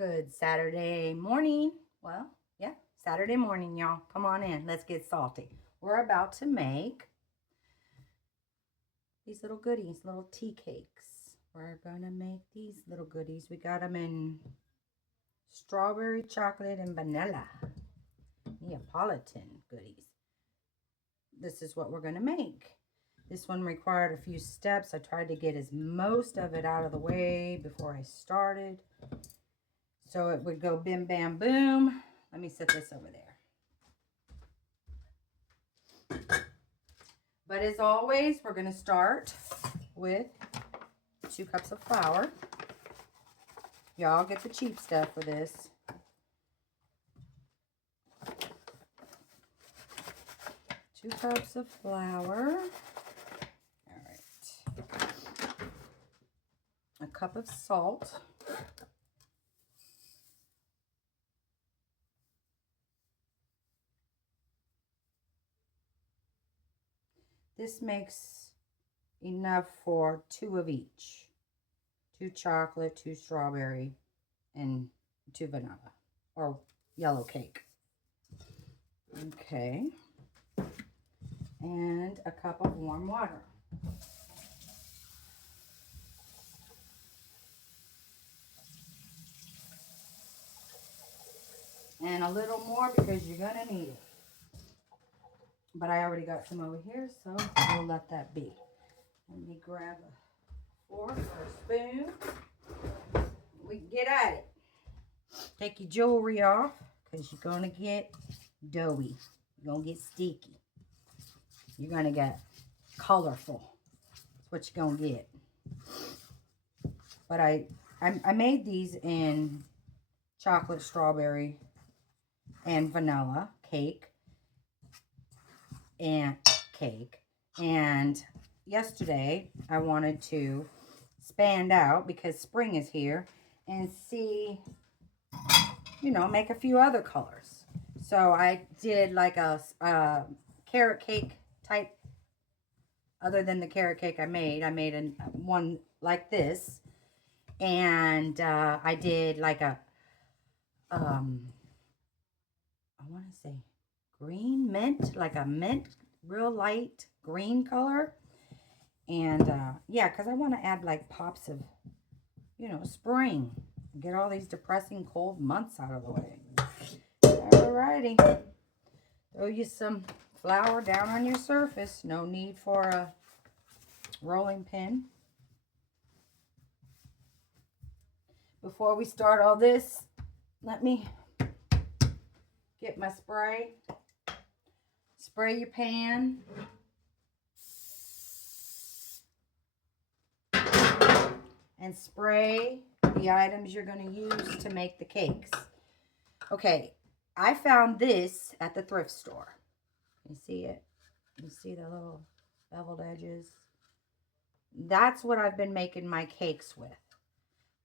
Good Saturday morning. Well, yeah, Saturday morning, y'all. Come on in. Let's get salty. We're about to make these little goodies, little tea cakes. We're going to make these little goodies. We got them in strawberry, chocolate, and vanilla. Neapolitan goodies. This is what we're going to make. This one required a few steps. I tried to get most of it out of the way before I started, so it would go bim, bam, boom. Let me set this over there. But as always, we're going to start with 2 cups of flour. Y'all get the cheap stuff for this. Two cups of flour. All right. A cup of salt. This makes enough for 2 of each. 2 chocolate, 2 strawberry, and 2 vanilla or yellow cake. Okay. And a cup of warm water. And a little more because you're going to need it. But I already got some over here, so we'll let that be. Let me grab a fork or a spoon. We can get at it. Take your jewelry off because you're going to get doughy. You're going to get sticky. You're going to get colorful. That's what you're going to get. But I made these in chocolate, strawberry, and vanilla cake. And yesterday I wanted to expand out because spring is here and see, make a few other colors. So I did like a carrot cake type. Other than the carrot cake I made one like this, and I did like a I want to say green mint, like a mint, real light green color. And yeah, because I want to add like pops of, spring. Get all these depressing cold months out of the way. Alrighty. Throw you some flour down on your surface. No need for a rolling pin. Before we start all this, let me get my spray. Spray your pan. And spray the items you're going to use to make the cakes. Okay, I found this at the thrift store. You see it? You see the little beveled edges? That's what I've been making my cakes with.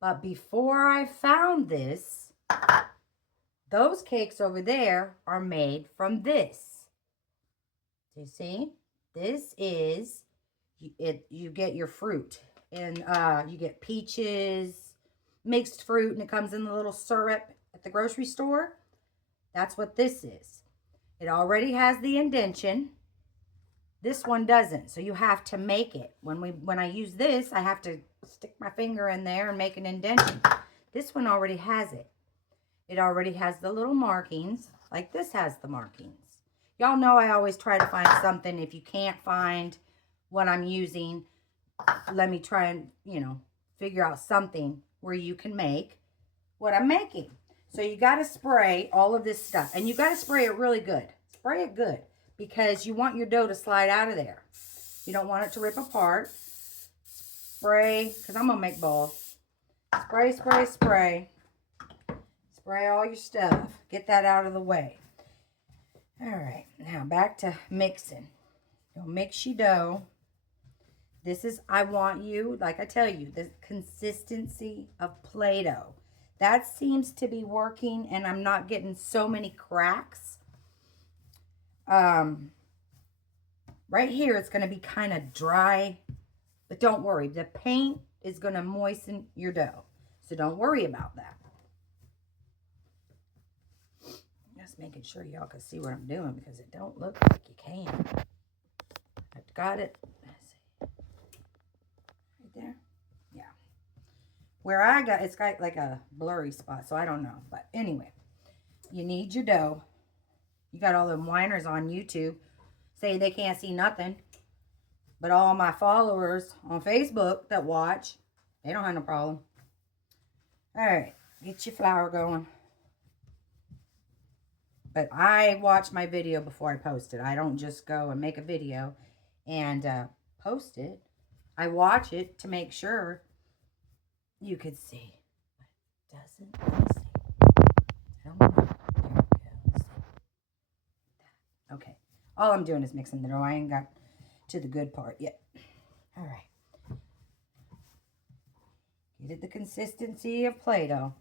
But before I found this, those cakes over there are made from this. You see? This is, you get your fruit. And you get peaches, mixed fruit, and it comes in the little syrup at the grocery store. That's what this is. It already has the indentation. This one doesn't, so you have to make it. When I use this, I have to stick my finger in there and make an indentation. This one already has it. It already has the little markings, like this has the markings. Y'all know I always try to find something. If you can't find what I'm using, let me try and, figure out something where you can make what I'm making. So you got to spray all of this stuff. And you got to spray it really good. Spray it good because you want your dough to slide out of there. You don't want it to rip apart. Spray, because I'm going to make balls. Spray, spray, spray. Spray all your stuff. Get that out of the way. All right. Now back to mixing. You'll mix your dough. This is, I want you, like I tell you, the consistency of Play-Doh. That seems to be working, and I'm not getting so many cracks. Right here, it's going to be kind of dry, but don't worry. The paint is going to moisten your dough, so don't worry about that. Just making sure y'all can see what I'm doing because it don't look like you can. I've got it. Let's see. Right there. Yeah. Where I got, it's got like a blurry spot, so I don't know. But anyway, you need your dough. You got all them whiners on YouTube say they can't see nothing. But all my followers on Facebook that watch, they don't have no problem. All right, get your flour going. But I watch my video before I post it. I don't just go and make a video and post it. I watch it to make sure you could see. But it doesn't. Let me see. I don't know. There we go. Let's see. Okay. All I'm doing is mixing the dough. I ain't got to the good part yet. All right. Get it the consistency of Play-Doh.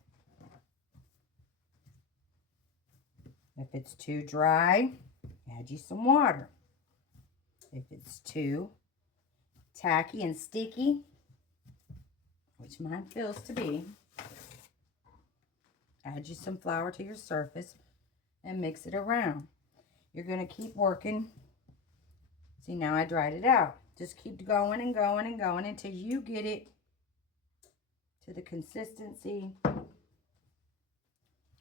If it's too dry, add you some water. If it's too tacky and sticky, which mine feels to be, add you some flour to your surface and mix it around. You're going to keep working. See, now I dried it out. Just keep going and going and going until you get it to the consistency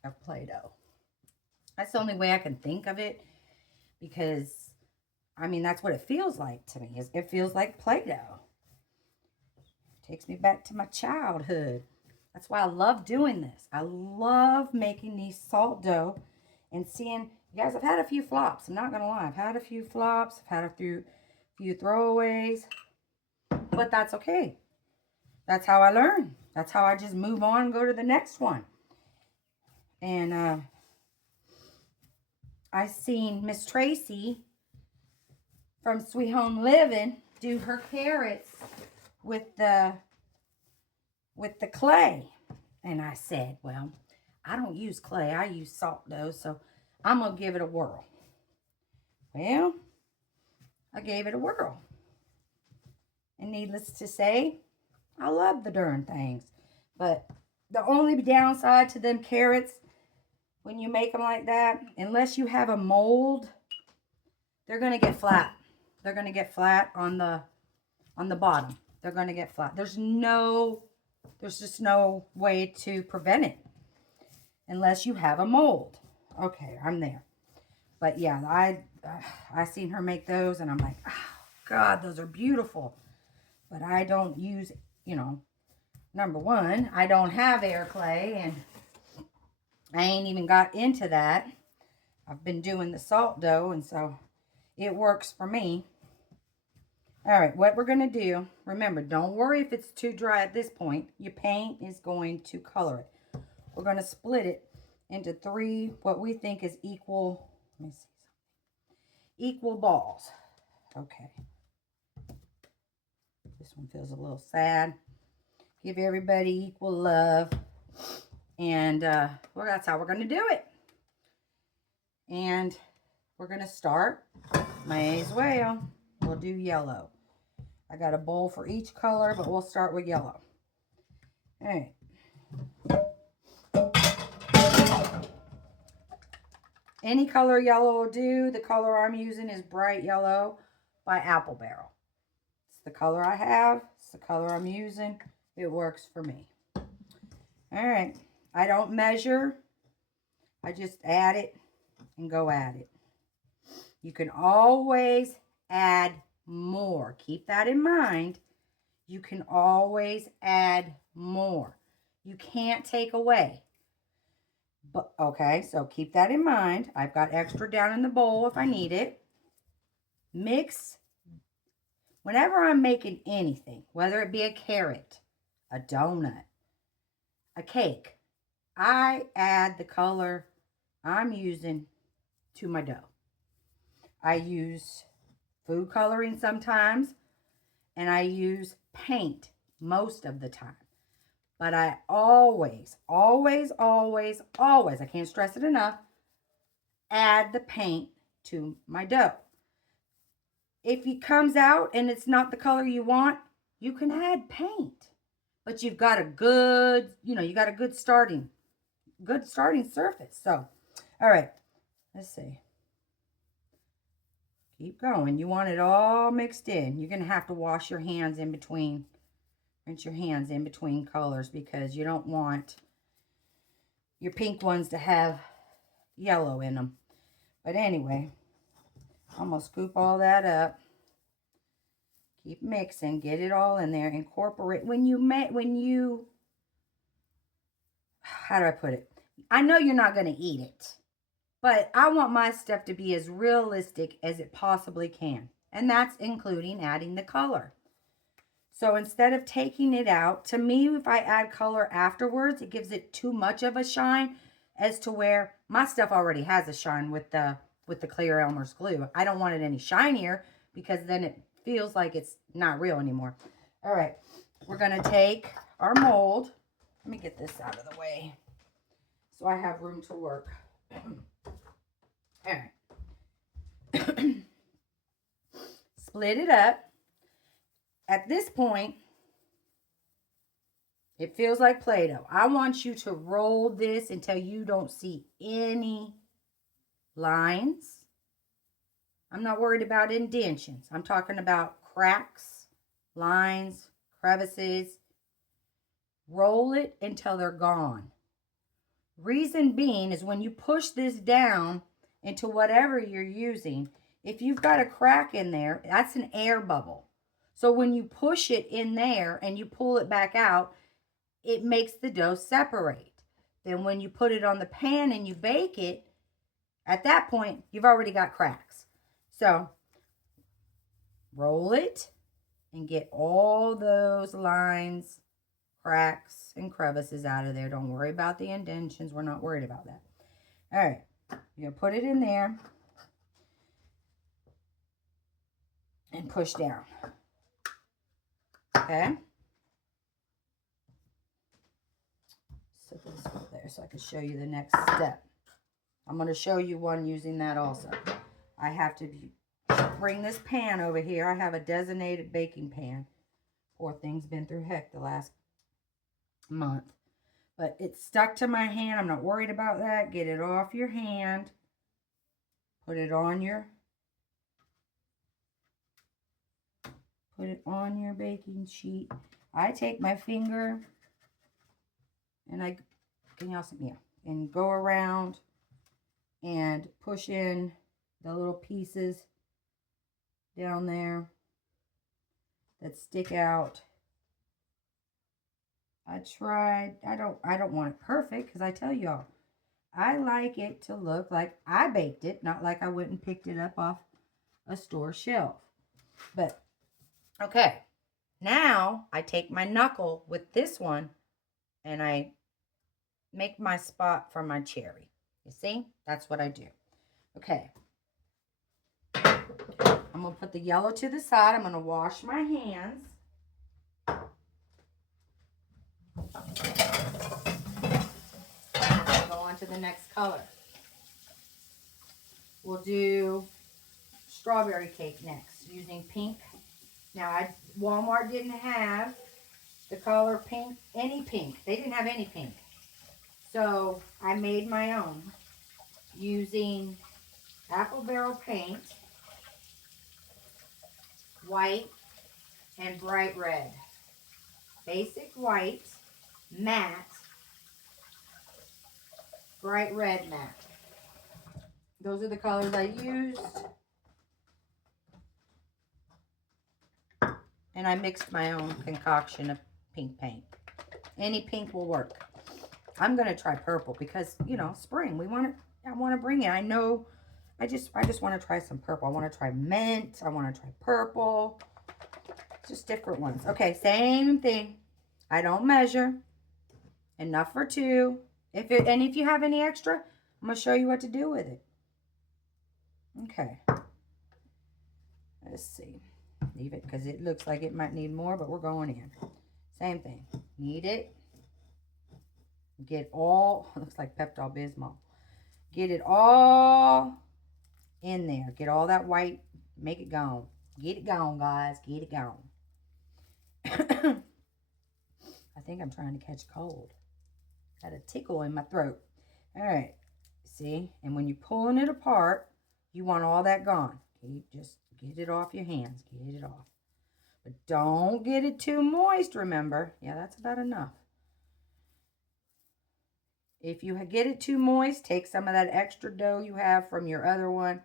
of Play-Doh. That's the only way I can think of it because, I mean, that's what it feels like to me. It feels like Play-Doh. Takes me back to my childhood. That's why I love doing this. I love making these salt dough and seeing, you guys, I've had a few flops. I'm not going to lie. I've had a few flops. I've had a few throwaways. But that's okay. That's how I learn. That's how I just move on and go to the next one. And I seen Miss Tracy from Sweet Home Living do her carrots with the clay. And I said, well, I don't use clay. I use salt dough, so I'm going to give it a whirl. Well, I gave it a whirl. And needless to say, I love the darn things. But the only downside to them carrots, when you make them like that, unless you have a mold, they're going to get flat. They're going to get flat on the bottom. They're going to get flat. There's just no way to prevent it unless you have a mold. Okay, I'm there. But yeah, I seen her make those and I'm like, oh, God, those are beautiful. But I don't use, number one, I don't have air clay and I ain't even got into that. I've been doing the salt dough and so it works for me. All right, what we're going to do, remember, don't worry if it's too dry at this point. Your paint is going to color it. We're going to split it into 3, what we think is equal, let me see, equal balls. Okay. This one feels a little sad. Give everybody equal love. And well, that's how we're going to do it. And we're going to start, may as well. We'll do yellow. I got a bowl for each color, but we'll start with yellow. All right. Any color yellow will do. The color I'm using is Bright Yellow by Apple Barrel. It's the color I have. It's the color I'm using. It works for me. All right. I don't measure. I just add it and go at it. You can always add more. Keep that in mind. You can always add more. You can't take away. But okay, so keep that in mind. I've got extra down in the bowl if I need it. Mix. Whenever I'm making anything, whether it be a carrot, a donut, a cake, I add the color I'm using to my dough. I use food coloring sometimes, and I use paint most of the time. But I always, I can't stress it enough, add the paint to my dough. If it comes out and it's not the color you want, you can add paint. But you've got a good, you got a good starting surface. So, all right. Let's see. Keep going. You want it all mixed in. You're going to have to wash your hands in between. Rinse your hands in between colors because you don't want your pink ones to have yellow in them. But anyway, I'm going to scoop all that up. Keep mixing. Get it all in there. Incorporate. How do I put it? I know you're not going to eat it. But I want my stuff to be as realistic as it possibly can. And that's including adding the color. So instead of taking it out, to me, if I add color afterwards, it gives it too much of a shine as to where my stuff already has a shine with the clear Elmer's glue. I don't want it any shinier because then it feels like it's not real anymore. All right, we're going to take our mold. Let me get this out of the way so I have room to work. All right. Split it up. At this point, it feels like Play-Doh. I want you to roll this until you don't see any lines. I'm not worried about indentions. I'm talking about cracks, lines, crevices. Roll it until they're gone. Reason being is when you push this down into whatever you're using, if you've got a crack in there, that's an air bubble. So when you push it in there and you pull it back out, it makes the dough separate. Then when you put it on the pan and you bake it, at that point, you've already got cracks. So roll it and get all those lines, cracks, and crevices out of there. Don't worry about the indentions. We're not worried about that. All right. You're going to put it in there and push down. Okay. Set this over there so I can show you the next step. I'm going to show you one using that also. I have to bring this pan over here. I have a designated baking pan. Poor thing's been through heck the last month. But it's stuck to my hand. I'm not worried about that. Get it off your hand. Put it on your baking sheet. I take my finger and and go around and push in the little pieces down there that stick out. I don't want it perfect because I tell y'all, I like it to look like I baked it, not like I went and picked it up off a store shelf. But, okay, now I take my knuckle with this one and I make my spot for my cherry. You see? That's what I do. Okay. I'm going to put the yellow to the side. I'm going to wash my hands. Go on to the next color. We'll do strawberry cake next using pink. Now, Walmart didn't have the color pink, any pink. They didn't have any pink. So, I made my own using apple barrel paint, white, and bright red. Basic white, matte, bright red matte. Those are the colors I used. And I mixed my own concoction of pink paint. Any pink will work. I'm going to try purple because, you know, spring. I want to bring it. I know, I just want to try some purple. I want to try mint. I want to try purple. Just different ones. Okay, same thing. I don't measure. Enough for two. If you have any extra, I'm going to show you what to do with it. Okay. Let's see. Leave it because it looks like it might need more, but we're going in. Same thing. Knead it. Get all, looks like Pepto-Bismol. Get it all in there. Get all that white. Make it gone. Get it gone, guys. Get it gone. I think I'm trying to catch cold. Got a tickle in my throat. All right. See? And when you're pulling it apart, you want all that gone. Okay, just get it off your hands. Get it off. But don't get it too moist, remember. Yeah, that's about enough. If you get it too moist, take some of that extra dough you have from your other one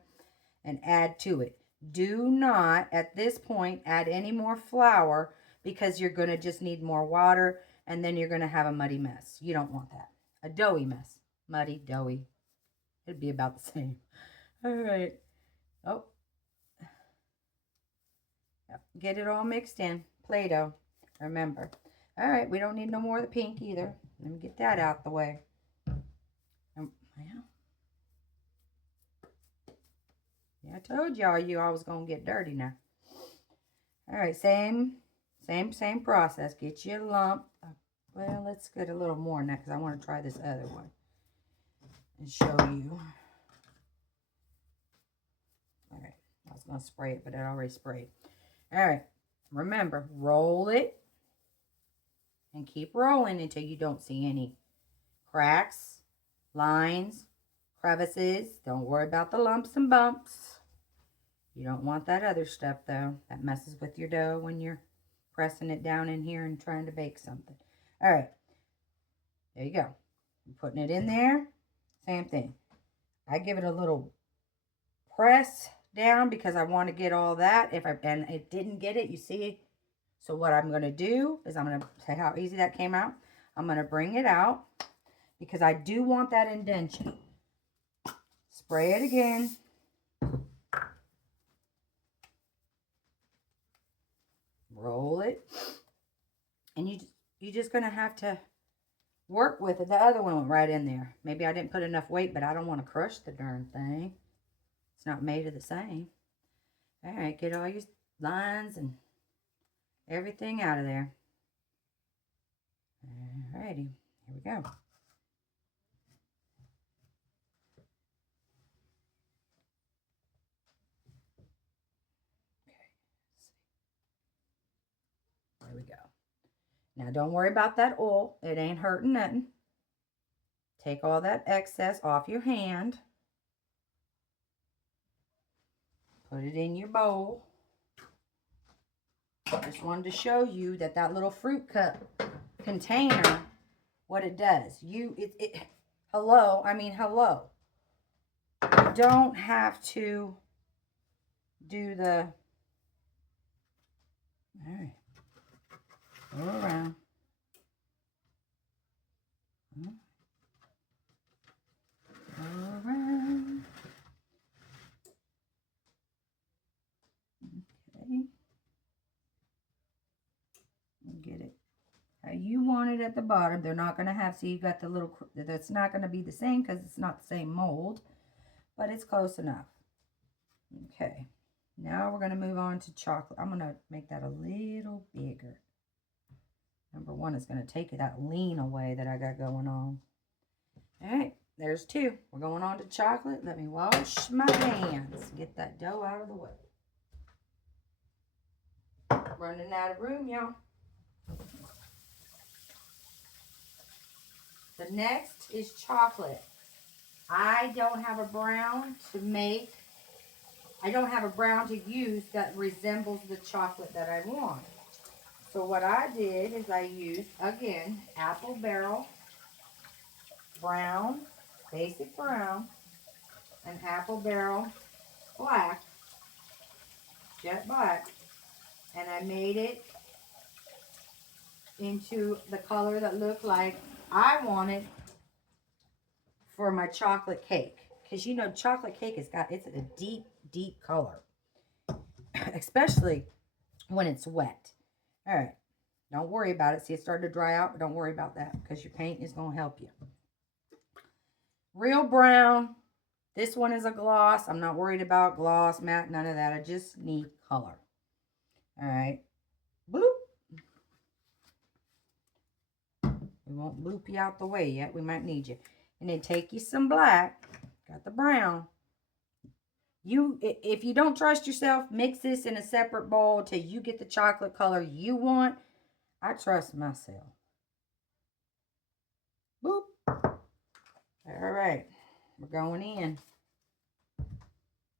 and add to it. Do not, at this point, add any more flour because you're going to just need more water and then you're going to have a muddy mess. You don't want that. A doughy mess. Muddy, doughy. It'd be about the same. All right. Oh. Get it all mixed in. Play-Doh. Remember. All right. We don't need no more of the pink either. Let me get that out the way. Yeah, I told y'all you always going to get dirty now. All right. Same process. Get you a lump. Well, let's get a little more now because I want to try this other one and show you. All right. I was going to spray it, but I already sprayed. All right. Remember, roll it and keep rolling until you don't see any cracks, lines, crevices. Don't worry about the lumps and bumps. You don't want that other stuff, though. That messes with your dough when you're pressing it down in here and trying to bake something. All right. There you go. I'm putting it in there. Same thing. I give it a little press down because I want to get all that. And it didn't get it, you see. So what I'm going to do is I'm going to say how easy that came out. I'm going to bring it out because I do want that indentation. Spray it again. Roll it. And you're just going to have to work with it. The other one went right in there. Maybe I didn't put enough weight, but I don't want to crush the darn thing. It's not made of the same. All right, get all your lines and everything out of there. All righty, here we go. Okay, there we go. Now, don't worry about that oil. It ain't hurting nothing. Take all that excess off your hand. Put it in your bowl. Just wanted to show you that little fruit cup container, what it does. Hello. You don't have to do the, all right, go around. Go around. Okay. Get it how you want it at the bottom. They're not going to have, see, you got the little, that's not going to be the same because it's not the same mold, but it's close enough. Okay. Now we're going to move on to chocolate. I'm going to make that a little bigger. Number one is going to take that lean away that I got going on. All right, there's two. We're going on to chocolate. Let me wash my hands. Get that dough out of the way. Running out of room, y'all. The next is chocolate. I don't have a brown to make. I don't have a brown to use that resembles the chocolate that I want. So what I did is I used, again, apple barrel, brown, basic brown, and apple barrel black, jet black, and I made it into the color that looked like I wanted for my chocolate cake. Because you know chocolate cake it's a deep, deep color. Especially when it's wet. All right. Don't worry about it. See, it started to dry out, but don't worry about that because your paint is going to help you. Real brown. This one is a gloss. I'm not worried about gloss, matte, none of that. I just need color. All right. Bloop. We won't bloop you out the way yet. We might need you. And then take you some black. Got the brown. If you don't trust yourself, mix this in a separate bowl till you get the chocolate color you want. I trust myself. Boop. All right. we're going in.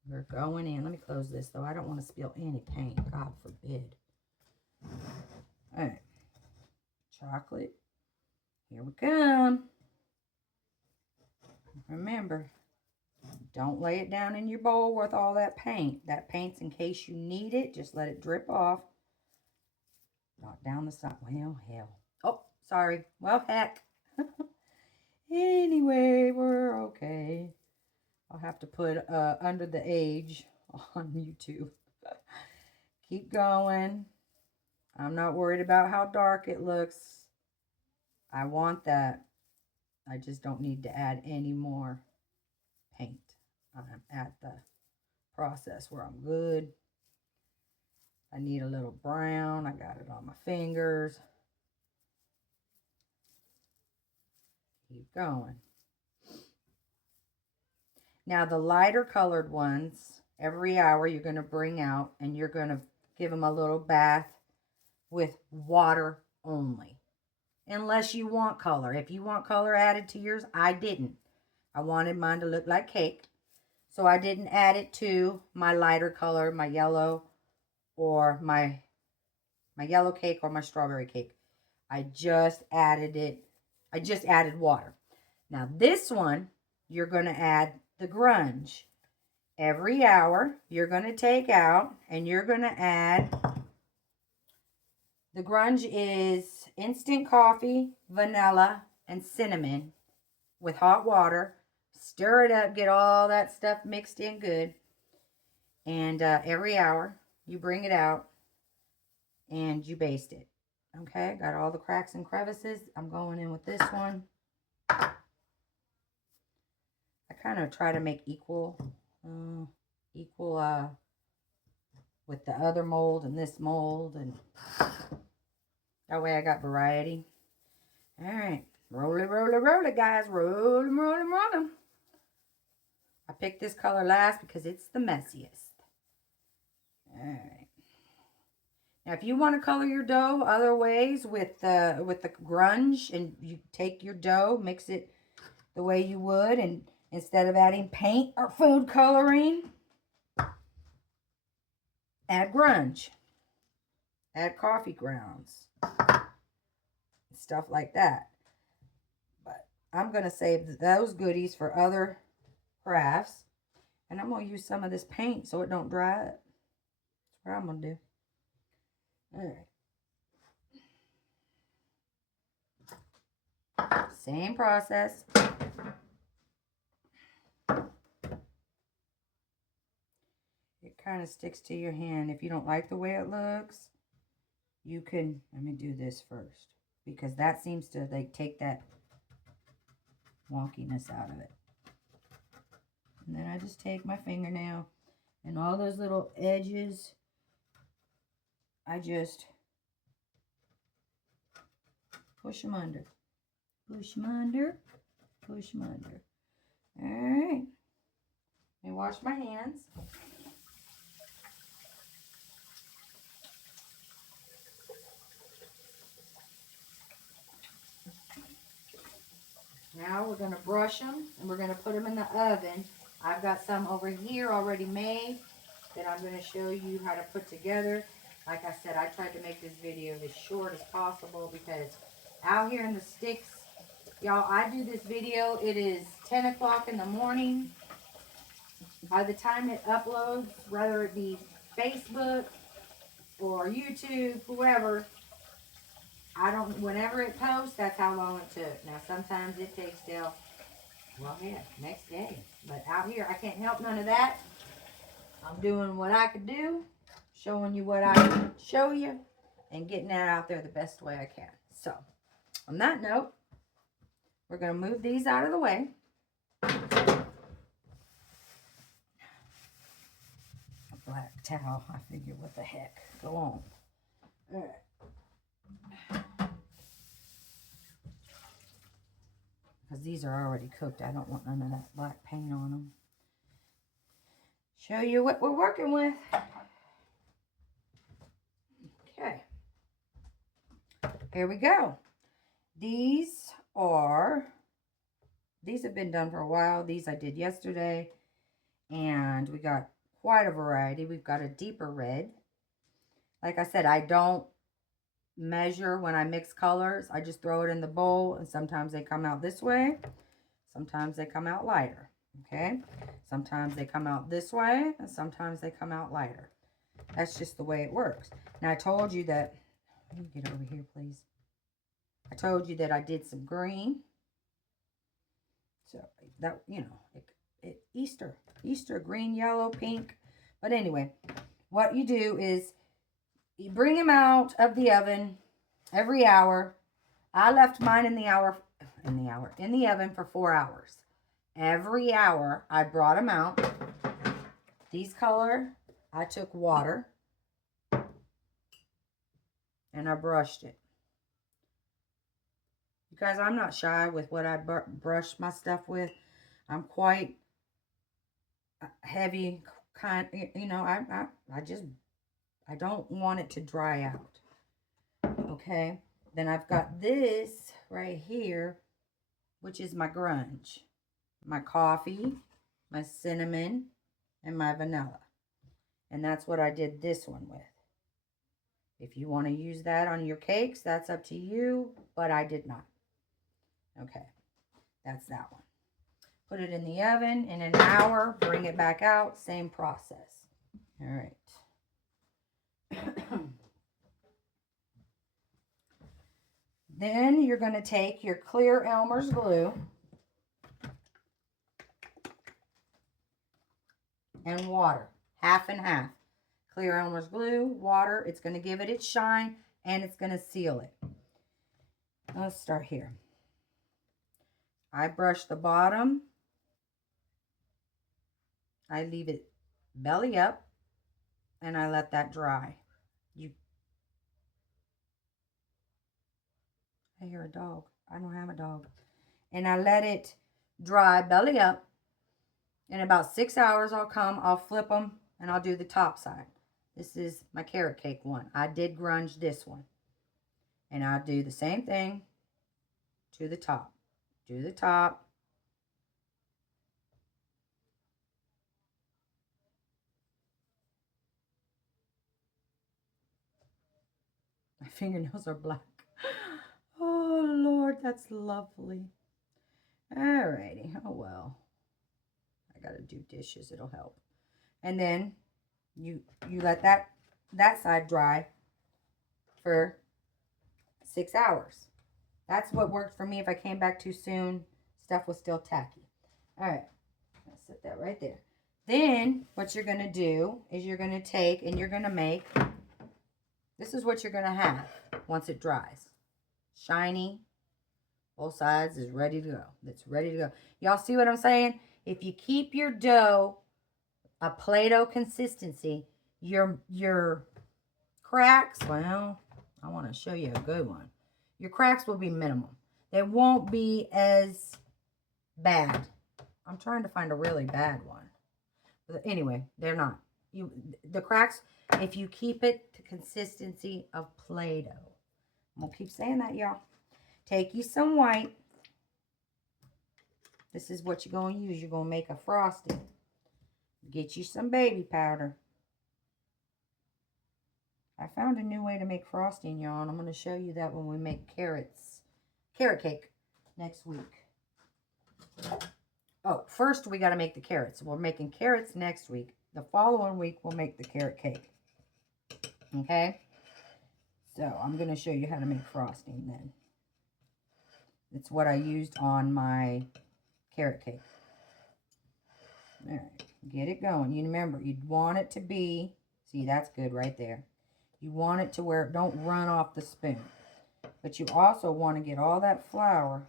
We're going in. Let me close this, though. I don't want to spill any paint. God forbid. All right. Chocolate. Here we come. Remember, don't lay it down in your bowl with all that paint. That paint's in case you need it. Just let it drip off. Not down the side. Well, hell. Oh, sorry. Well, heck. Anyway, we're okay. I'll have to put under the age on YouTube. Keep going. I'm not worried about how dark it looks. I want that. I just don't need to add any more paint. I'm at the process where I'm good. I need a little brown. I got it on my fingers. Keep going. Now the lighter colored ones, every hour you're going to bring out and you're going to give them a little bath with water only. Unless you want color. If you want color added to yours, I didn't. I wanted mine to look like cake. So I didn't add it to my lighter color, my yellow, or my yellow cake or my strawberry cake. I just added it. I just added water. Now this one, you're going to add the grunge. Every hour, you're going to take out and you're going to add. The grunge is instant coffee, vanilla, and cinnamon with hot water. Stir it up, get all that stuff mixed in good. And every hour, you bring it out and you baste it. Okay, got all the cracks and crevices. I'm going in with this one. I kind of try to make equal with the other mold and this mold, and that way I got variety. All right, roll it, guys. Roll them, roll them, roll them. I picked this color last because it's the messiest. All right. Now, if you want to color your dough other ways with the grunge, and you take your dough, mix it the way you would, and instead of adding paint or food coloring, add grunge, add coffee grounds, stuff like that. But I'm going to save those goodies for other crafts, and I'm going to use some of this paint so it don't dry up. That's what I'm going to do. All right. Same process. It kind of sticks to your hand. If you don't like the way it looks, you can, let me do this first, because that seems to like take that wonkiness out of it. And then I just take my fingernail and all those little edges, I just push them under. Push them under. Push them under. All right. Let me wash my hands. Now we're going to brush them and we're going to put them in the oven. I've got some over here already made that I'm going to show you how to put together. Like I said, I tried to make this video as short as possible because out here in the sticks, y'all, I do this video. It is 10 o'clock in the morning. By the time it uploads, whether it be Facebook or YouTube, whoever, whenever it posts, that's how long it took. Now, sometimes it takes till, well, yeah, next day. But out here, I can't help none of that. I'm doing what I could do, showing you what I can show you, and getting that out there the best way I can. So, on that note, we're going to move these out of the way. A black towel. I figure, what the heck? Go on. All right. Because these are already cooked. I don't want none of that black paint on them. Show you what we're working with. Okay. Here we go. These are These have been done for a while. These I did yesterday. And we got quite a variety. We've got a deeper red. Like I said, I don't measure when I mix colors. I just throw it in the bowl, and sometimes they come out this way. Sometimes they come out lighter. Okay? Sometimes they come out this way, and sometimes they come out lighter. That's just the way it works. Now, I told you that... Let me get over here, please. I told you that I did some green. So, that, you know, Easter, green, yellow, pink. But anyway, what you do is you bring them out of the oven every hour. I left mine in the oven for 4 hours. Every hour I brought them out. These color, I took water and I brushed it. You guys, I'm not shy with what I brush my stuff with. I'm quite heavy kind, you know, I don't want it to dry out. Okay. Then I've got this right here, which is my grunge, my coffee, my cinnamon, and my vanilla. And that's what I did this one with. If you want to use that on your cakes, that's up to you, but I did not. Okay, that's that one. Put it in the oven in an hour, bring it back out, same process. All right. Then you're going to take your clear Elmer's glue and water, half and half. Clear Elmer's glue, water, it's going to give it its shine and it's going to seal it. Let's start here. I brush the bottom. I leave it belly up and I let that dry. I hear a dog. I don't have a dog. And I let it dry belly up. In about 6 hours, I'll flip them, and I'll do the top side. This is my carrot cake one. I did grunge this one. And I'll do the same thing to the top. Do the top. My fingernails are black. Oh, Lord, that's lovely. Alrighty. Oh, well. I got to do dishes. It'll help. And then you let that side dry for 6 hours. That's what worked for me. If I came back too soon, stuff was still tacky. All right. I'll set that right there. Then what you're going to do is you're going to take and you're going to make, this is what you're going to have once it dries. Shiny. Both sides is ready to go. It's ready to go. Y'all see what I'm saying? If you keep your dough a Play-Doh consistency, your cracks, well, I want to show you a good one. Your cracks will be minimum. They won't be as bad. I'm trying to find a really bad one. But anyway, they're not. The cracks, if you keep it to consistency of Play-Doh. I'm going to keep saying that, y'all. Take you some white. This is what you're going to use. You're going to make a frosting. Get you some baby powder. I found a new way to make frosting, y'all, and I'm going to show you that when we make carrot cake next week. Oh, first we got to make the carrots. We're making carrots next week. The following week we'll make the carrot cake. Okay? So I'm going to show you how to make frosting then. It's what I used on my carrot cake. All right, get it going. You remember, you'd want it to be, see, that's good right there. You want it to where it don't run off the spoon. But you also want to get all that flour,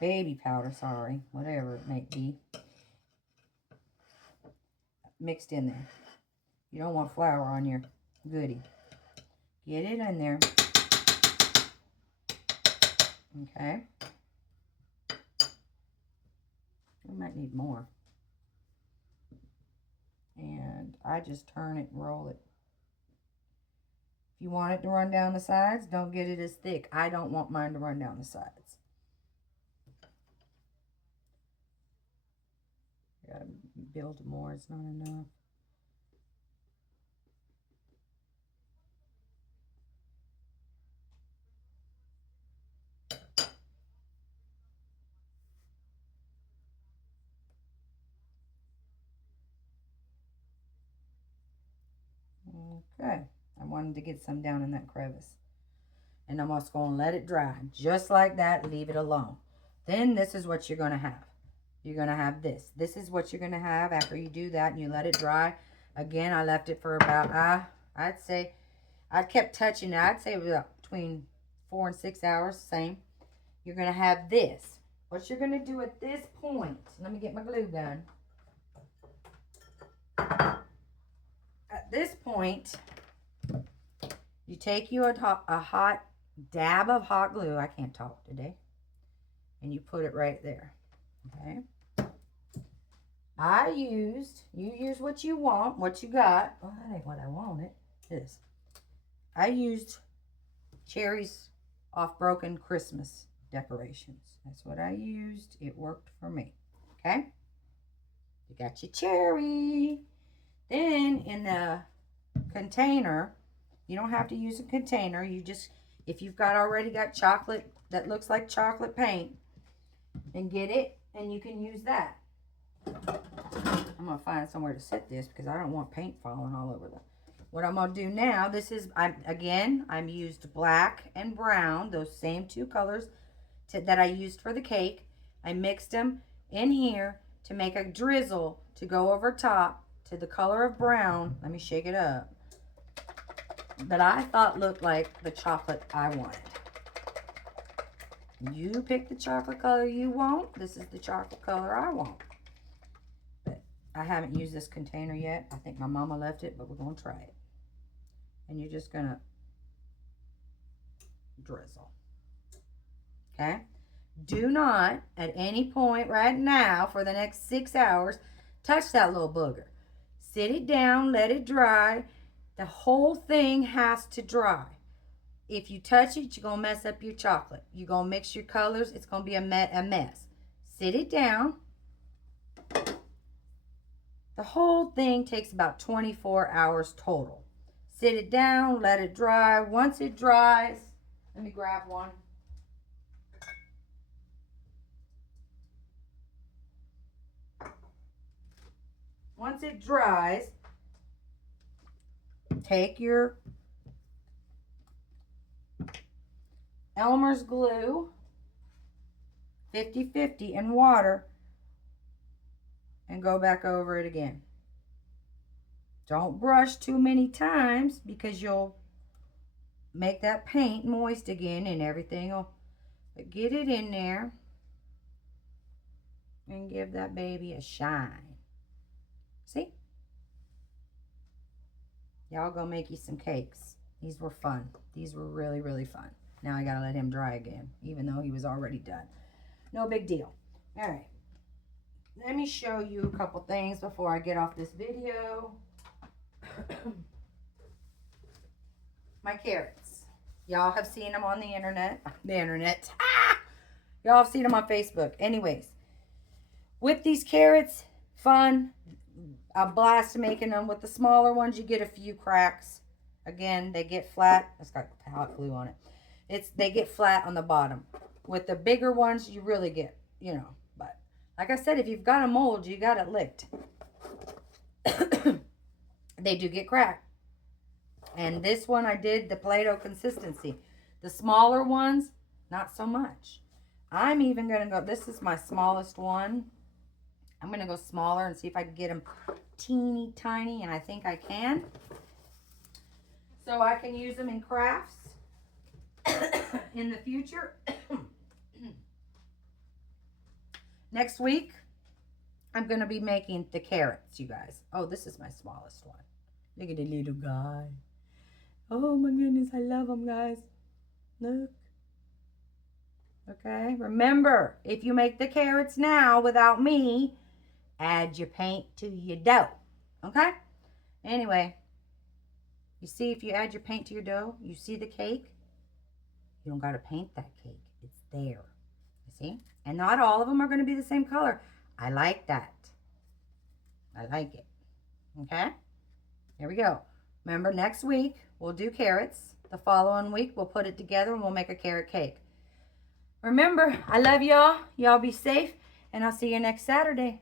baby powder, sorry, whatever it may be, mixed in there. You don't want flour on your goodie. Get it in there. Okay. We might need more. And I just turn it and roll it. If you want it to run down the sides, don't get it as thick. I don't want mine to run down the sides. build more. It's not enough. Okay. I wanted to get some down in that crevice. And I'm also going to let it dry. Just like that, leave it alone. Then this is what you're going to have. You're going to have this. This is what you're going to have after you do that and you let it dry. Again, I left it for about, I'd say, I kept touching it. I'd say about between 4 and 6 hours, same. You're going to have this. What you're going to do at this point, let me get my glue gun. At this point, you take you a hot dab of hot glue. I can't talk today. And you put it right there. Okay. You use what you want, what you got. Well, that ain't what I wanted. This. I used cherries off broken Christmas decorations. That's what I used. It worked for me. Okay. You got your cherry. Then in the container, you don't have to use a container. You just, if you've already got chocolate that looks like chocolate paint, then get it and you can use that. I'm going to find somewhere to sit this because I don't want paint falling all over the. What I'm going to do now, I'm used black and brown, those same two colors that I used for the cake. I mixed them in here to make a drizzle to go over top to the color of brown. Let me shake it up. That I thought looked like the chocolate I wanted. You pick the chocolate color you want. This is the chocolate color I want. But I haven't used this container yet. I think my mama left it, but we're going to try it. And you're just going to drizzle. Okay? Do not, at any point right now, for the next 6 hours, touch that little booger. Sit it down, let it dry. The whole thing has to dry. If you touch it, you're going to mess up your chocolate. You're going to mix your colors. It's going to be a mess. Sit it down. The whole thing takes about 24 hours total. Sit it down, let it dry. Once it dries, let me grab one. Once it dries, take your Elmer's glue, 50-50 in water, and go back over it again. Don't brush too many times because you'll make that paint moist again and everything will. But get it in there and give that baby a shine. See? Y'all go make you some cakes. These were fun. These were really, really fun. Now I gotta let him dry again, even though he was already done. No big deal. All right. Let me show you a couple things before I get off this video. My carrots. Y'all have seen them on the internet. Y'all have seen them on Facebook. Anyways, with these carrots, fun. A blast making them. With the smaller ones, you get a few cracks. Again, they get flat. It's got hot glue on it. They get flat on the bottom. With the bigger ones, you really get, but like I said, if you've got a mold, you got it licked. They do get cracked. And this one I did the Play-Doh consistency. The smaller ones, not so much. I'm even going to go, this is my smallest one. I'm going to go smaller and see if I can get them teeny tiny, and I think I can. So I can use them in crafts in the future. Next week, I'm going to be making the carrots, you guys. Oh, this is my smallest one. Look at the little guy. Oh my goodness, I love them, guys. Look. Okay, remember, if you make the carrots now without me, add your paint to your dough. Okay? Anyway, you see, if you add your paint to your dough, you see the cake? You don't got to paint that cake. It's there. You see? And not all of them are going to be the same color. I like that. I like it. Okay? Here we go. Remember, next week, we'll do carrots. The following week, we'll put it together and we'll make a carrot cake. Remember, I love y'all. Y'all be safe, and I'll see you next Saturday.